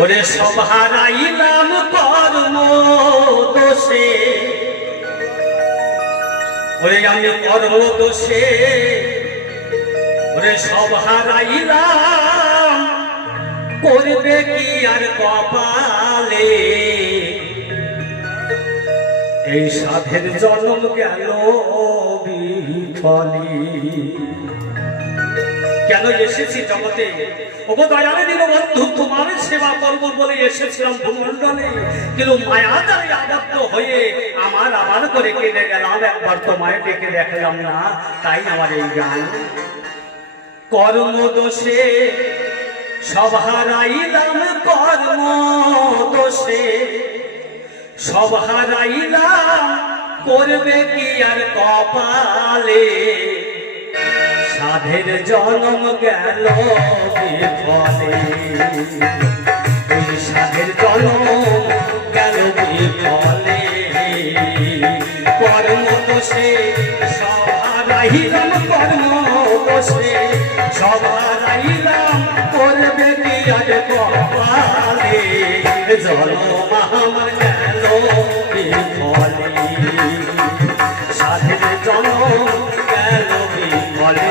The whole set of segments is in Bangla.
ওরে সব হারাইলাম কর্ম দোষে, ওরে আমি কর্ম দোষে, ওরে সব হারাইলাম, করবে কি আর কপালে, এই সাধের জন্ম গেল বিফলে। কেন এসেছি জগতে? ওগো দয়ালে দীনবন্ধু, তোমার সেবা করব বলে এসেছিলাম ভূমণ্ডলে, কিন্তু মায়া দ্বারে আবদ্ধ হয়ে আমার করে কেঁদে গেলাম, একবার তোমায় ডেকে দেখলাম না, তাই আমার এই গান। কর্ম দোষে সব হারাইলাম, কর্ম দোষে সব হারাইলাম, করবে কি আর কপালে, সাধের জন্ম গেল বিফলে, ওই সাধের জন্ম গেল বিফলে। কর্ম দোষে সব হারাইলাম, কর্ম দোষে সব হারাইলাম, করবে কি আর কপালে, জন্ম আমার গেল বিফলে, সাধের জন্ম গেল বিফলে।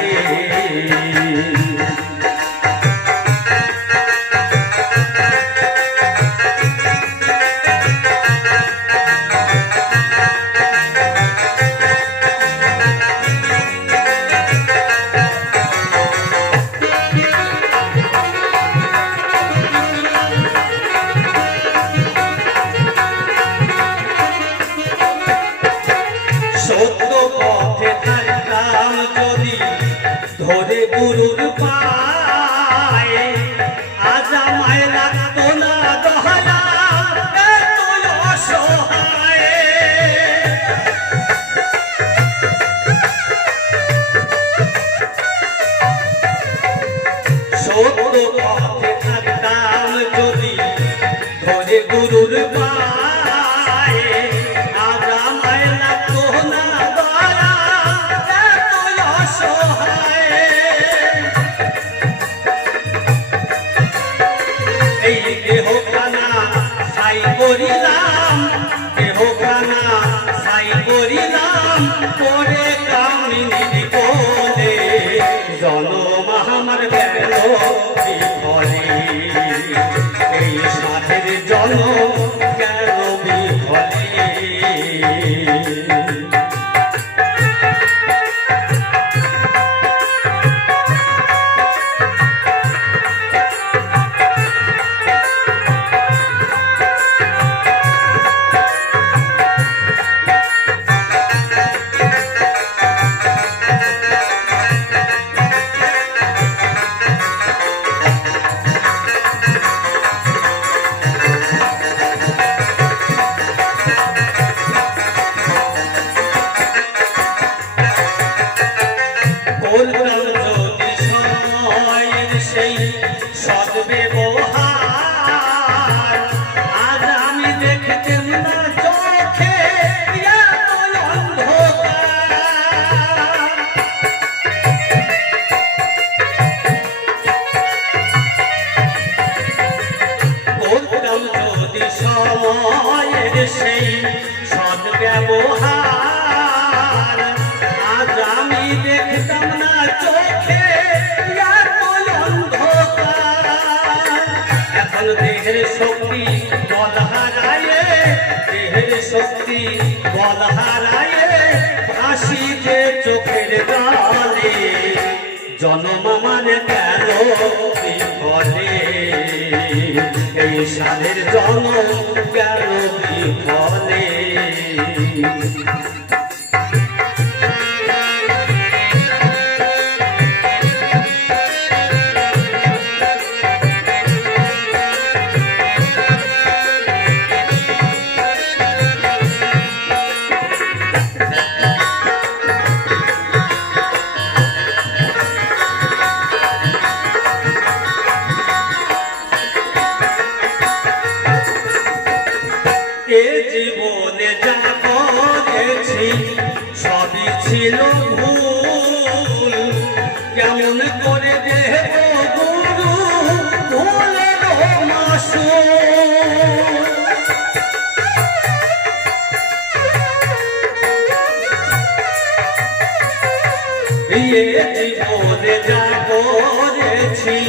সত্য পথে থাকতাম যদি ধরে গুরুর পায়, আজ আমায় লাগতো না দহলা, এত অসহায়। সত্য পথে থাকতাম যদি ধরে গুরুর পায়, আজ আমায় লাগতো না দয়া, এত অসহায়। এই দেহ খানা ছাই করিলাম, দেহ খানা ছাই করিলাম, পরে কামিনীর কোলে, জনম আমার গেল বিফলে, এই সাধের জন্ম গেল বিফলে। সেই সদ্ব্যবহার, আজ আমি দেখতেম না চোখে এত অন্ধকার। করতাম যদি সময়ের সেই সদ্ব্যবহার, আজ আমি দেখতাম না চোখে দেহের শক্তি বল হারায়, দেহের শক্তি বল হারায়, হাসিতে চোখের জলে, জনম আমার গেল বিফলে, এই সাধের জন্ম গেল বিফলে। এ জীবনে যা করেছি করেছি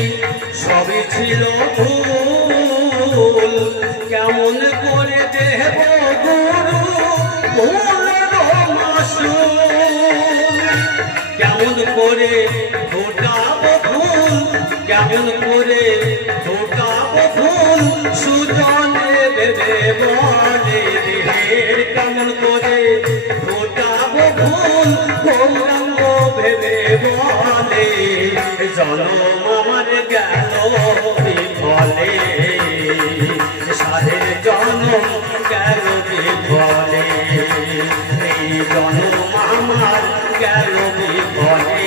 সবই ছিল ভুল, কেমন করে দেব গুরু ভুলের মাসুল, কেমন করে ফোটাবো ফুল, কেমন করে ফোটাবো ফুল, সুজনে দেবে বলে রে, কেমন করে ফোটাবো ফুল, গৌরাঙ্গ ভেবে বলে, জনম আমার গেল বিফলে, সাধের জনম গেল বিফলে, এই জনম আমার গেল বিফলে,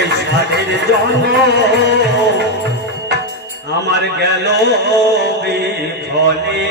এই সাধের জনম আমার গেল বিফলে।